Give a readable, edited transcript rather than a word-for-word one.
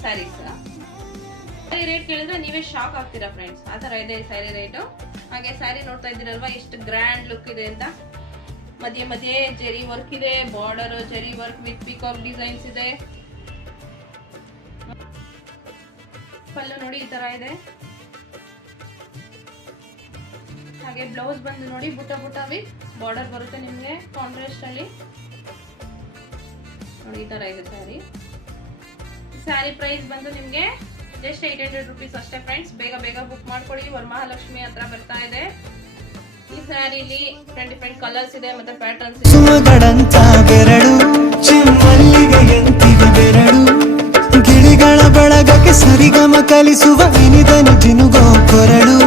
Saris. Sari rate ಕೇಳಿದ್ರೆ ನೀವೇ shock ಆಗ್ತೀರಾ ಫ್ರೆಂಡ್ಸ್, ಆ ತರ ಇದೆ ಸ್ಯಾರಿ ರೇಟು. ಹಾಗೆ ಸ್ಯಾರಿ ನೋಡ್ತಾ ಇದ್ದೀರಲ್ವಾ ಎಷ್ಟು ಗ್ರ್ಯಾಂಡ್ ಲುಕ್ ಇದೆ ಅಂತ. ಮಧ್ಯೆ ಮಧ್ಯೆ ಜೆರಿ ವರ್ಕ್ ಇದೆ, border Jerry work with peacock designs ಇದೆ. ಪಲ್ಲು ನೋಡಿ ಈ ತರ ಇದೆ. ಹಾಗೆ ಬ್ಲೌಸ್ ಬಂದು ನೋಡಿ ಬುಟ್ಟ ಬುಟ್ಟ ವಿತ್ ಬಾರ್ಡರ್ ಬರುತ್ತೆ ನಿಮ್ಗೆ ಕಾಂಟ್ರಾಸ್ಟ್ ಅಲ್ಲಿ. ನೋಡಿ ಈ ತರ ಇದೆ ಸ್ಯಾರಿ. ಸ್ಯಾರಿ ಪ್ರೈಸ್ ಬಂದು ನಿಮ್ಗೆ ಜಸ್ಟ್ 800 rupees ಅಷ್ಟೇ ಫ್ರೆಂಡ್ಸ್. ಬೇಗ ಬೇಗ ಬುಕ್ ಮಾಡ್ಕೊಳ್ಳಿ, ವರಮಹಾಲಕ್ಷ್ಮಿ ಹತ್ರ ಬರ್ತಾ ಇದೆ. ಈ ಸ್ಯಾರಿಲಿ ಡಿಫ್ರೆಂಟ್ ಕಲರ್ಸ್ ಇದೆ ಮತ್ತೆ ಪ್ಯಾಟರ್ನ್ಸ್ ಇದೆ. ಸುಮಗಳಂತ ಬೆರಳು ಚಿಮ್ಮಲ್ಲಿಗೆಯಂತಿವೆ ಬೆರಳು, ಗಿಳಿಗಳ ಬಳಗಕ್ಕೆ ಸರಿಗಮ ಕಲಿಸುವ ಇನಿದನು ಜಿನುಗೋ ಕೊರಳು.